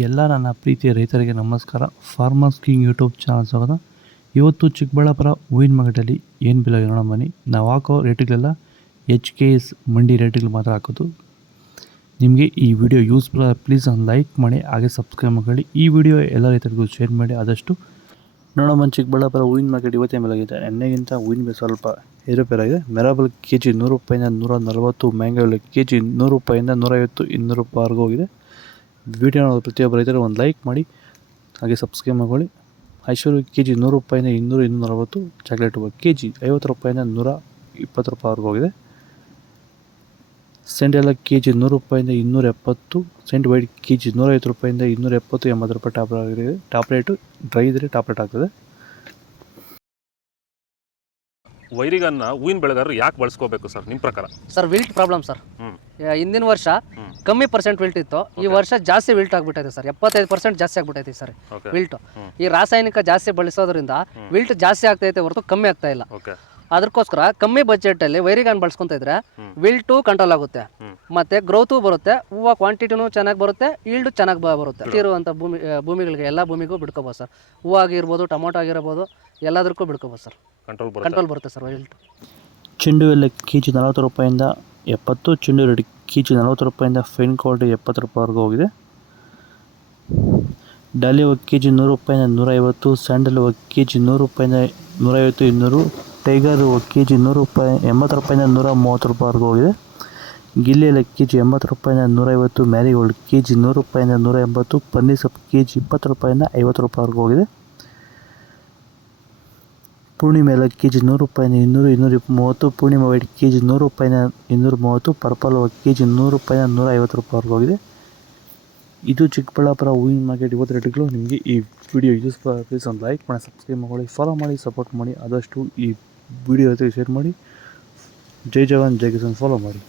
ಎಲ್ಲ ನನ್ನ ಪ್ರೀತಿಯ ರೈತರಿಗೆ ನಮಸ್ಕಾರ. ಫಾರ್ಮರ್ಸ್ ಕಿಂಗ್ ಯೂಟ್ಯೂಬ್ ಚಾನಲ್ ಸ್ವಾಗತ. ಇವತ್ತು ಚಿಕ್ಕಬಳ್ಳಾಪುರ ಹೂವಿನ ಮಾರ್ಕೆಟಲ್ಲಿ ಏನು ಬೆಲೆ ನೋಡೋಣ ಬನ್ನಿ. ನಾವು ಹಾಕೋ ರೇಟ್ಗಳೆಲ್ಲ HKS ಮಂಡಿ ರೇಟ್ಗಳು ಮಾತ್ರ ಹಾಕೋದು. ನಿಮಗೆ ಈ ವಿಡಿಯೋ ಯೂಸ್ಫುಲ್ ಪ್ಲೀಸ್ ಒಂದು ಲೈಕ್ ಮಾಡಿ, ಹಾಗೆ ಸಬ್ಸ್ಕ್ರೈಬ್ ಮಾಡಿ. ಈ ವಿಡಿಯೋ ಎಲ್ಲ ರೈತರಿಗೂ ಶೇರ್ ಮಾಡಿ ಆದಷ್ಟು. ನೋಡೋಣ ಚಿಕ್ಕಬಳ್ಳಾಪುರ ಹೂವಿನ ಮಾರ್ಕೆಟ್ ಇವತ್ತೇ ಬೆಲೆಗಿದೆ. ಎಣ್ಣೆಗಿಂತ ಹೂವಿನ ಬೆಲೆ ಸ್ವಲ್ಪ ಏರುಪೇರಾಗಿದೆ. ಮೆರಾಬಲ್ KG 100 ರೂಪಾಯಿಂದ 140, ಮ್ಯಾಂಗೋ KG 100 ರೂಪಾಯಿಂದ 150, 200 ರೂಪಾಯಿವರೆಗೂ ಹೋಗಿದೆ. ವಿಡಿಯೋ ನೋಡೋದು ಪ್ರತಿಯೊಬ್ಬ ರೈತರು ಒಂದು ಲೈಕ್ ಮಾಡಿ, ಹಾಗೆ ಸಬ್ಸ್ಕ್ರೈಬ್ ಮಾಡ್ಕೊಳ್ಳಿ. ಐಶ್ವರ್ಯ KG 100 ರೂಪಾಯಿಂದ 200, 240, ಚಾಕ್ಲೇಟ್ KG 50 ರೂಪಾಯಿಂದ 120 ರೂಪಾಯಿವರೆಗೂ ಹೋಗಿದೆ. ಸೆಂಟ್ ಎಲ್ಲ KG 100 ರೂಪಾಯಿಂದ 270, ಸೆಂಟ್ ವೈಟ್ KG 150 ರೂಪಾಯಿಂದ 270, 80 ರೂಪಾಯಿ ಟಾಪ್ ಆಗಿದೆ. ಟಾಪ್ ರೇಟು ಡ್ರೈ ಇದ್ದರೆ ಟಾಪ್ ರೇಟ್ ಆಗ್ತದೆ. ವೈರಿಗನ್ನ ಹೂವಿನ ಬೆಳೆಗಾರರು ಯಾಕೆ ಬಳಸ್ಕೋಬೇಕು ಸರ್ ನಿಮ್ಮ ಪ್ರಕಾರ? Sir wilt problem sir. ಹಿಂದಿನ ವರ್ಷ ಕಮ್ಮಿ ಪರ್ಸೆಂಟ್ ವಿಲ್ಟ್ ಇತ್ತು, ಈ ವರ್ಷ ಜಾಸ್ತಿ ವಿಲ್ಟ್ ಆಗ್ಬಿಟ್ಟೈತೆ ಸರ್. 75% ಜಾಸ್ತಿ ಆಗ್ಬಿಟ್ಟೈತೆ ಸರ್ ವಿಲ್ಟ್. ಈ ರಾಸಾಯನಿಕ ಜಾಸ್ತಿ ಬಳಸೋದ್ರಿಂದ ವಿಲ್ಟ್ ಜಾಸ್ತಿ ಆಗ್ತೈತೆ ಹೊರತು ಕಮ್ಮಿ ಆಗ್ತಾ ಇಲ್ಲ. ಅದಕ್ಕೋಸ್ಕರ ಕಮ್ಮಿ ಬಜೆಟ್ ಅಲ್ಲಿ ವೈರಿಗಾನ್ ಬಳಸ್ಕೊಂತ ಇದ್ರೆ ವಿಲ್ಟು ಕಂಟ್ರೋಲ್ ಆಗುತ್ತೆ, ಮತ್ತೆ ಗ್ರೋತು ಬರುತ್ತೆ, ಹೂವು ಕ್ವಾಂಟಿಟಿನೂ ಚೆನ್ನಾಗಿ ಬರುತ್ತೆ, ಈಲ್ಡ್ ಚೆನ್ನಾಗಿ ಬರುತ್ತೆ. ಇರುವಂಥ ಭೂಮಿಗಳಿಗೆ ಎಲ್ಲ ಭೂಮಿಗೂ ಬಿಡ್ಕೋಬೋದು ಸರ್. ಹೂವು ಆಗಿರ್ಬೋದು, ಟೊಮೊಟೊ ಆಗಿರ್ಬೋದು, ಎಲ್ಲದಕ್ಕೂ ಬಿಡ್ಕೋಬೋದು ಸರ್. ಕಂಟ್ರೋಲ್ ಬರುತ್ತೆ ಸರ್ ವಿಲ್ಟ್. ಚೆಂಡು ಎಲ್ಲ KG 40 ರೂಪಾಯಿಂದ 70, ಚೆಂಡು ರೆಡ್ KG 40 ರೂಪಾಯಿಂದ ಫೈನ್ ಕ್ವಾಲಿಟಿ 70 ರೂಪಾಯಿವರೆಗೂ ಹೋಗಿದೆ. ಡಾಲಿ KG 100 ರೂಪಾಯಿಂದ 150, ಸ್ಯಾಂಡಲ್ KG 100 ರೂಪಾಯಿಂದ 150, 200, ಟೈಗರ್ KG 100 ರೂಪಾಯಿ 80 ರೂಪಾಯಿಂದ 130 ರೂಪಾಯಿವರೆಗೂ ಹೋಗಿದೆ. ಗಿಲ್ಲಿ ಎಲ್ಲ KG 80 ರೂಪಾಯಿಂದ 150, ಮ್ಯಾರಿಗೋಲ್ಡ್ KG 100 ರೂಪಾಯಿಂದ 180, ಪನ್ನೀರ್ ಸೊಪ್ಪು KG 20 ರೂಪಾಯಿಂದ 50 ರೂಪಾಯಿವರೆಗೂ ಹೋಗಿದೆ. ಪೂರ್ಣಿಮೆ ಎಲ್ಲ KG 100 ರೂಪಾಯಿಂದ 200, 230, ಪೂರ್ಣಿಮೆ ವೈಟ್ KG 100 ರೂಪಾಯಿಂದ 230, ಪರ್ಪಲ್ KG 100 ರೂಪಾಯಿಂದ 150 ರೂಪಾಯಿವರೆಗೂ ಹೋಗಿದೆ. ಇದು ಚಿಕ್ಕಬಳ್ಳಾಪುರ ಹೂವಿನ ಮಾರ್ಕೆಟ್ ಇವತ್ತು ರೇಟ್ಗಳು. ನಿಮಗೆ ಈ ವಿಡಿಯೋ ಯೂಸ್ಫುಲ್ ಪ್ಲೀಸ್ ಒಂದು ಲೈಕ್ ಮಾಡಿ, ಸಬ್ಸ್ಕ್ರೈಬ್ ಮಾಡಿ, ಫಾಲೋ ಮಾಡಿ, ಸಪೋರ್ಟ್ ಮಾಡಿ. ಆದಷ್ಟು ಈ ವಿಡಿಯೋ ಜೊತೆ ಶೇರ್ ಮಾಡಿ. ಜೈ ಜವಾನ್ ಜೈ ಕಿಸಾನ್ ಫಾಲೋ ಮಾಡಿ.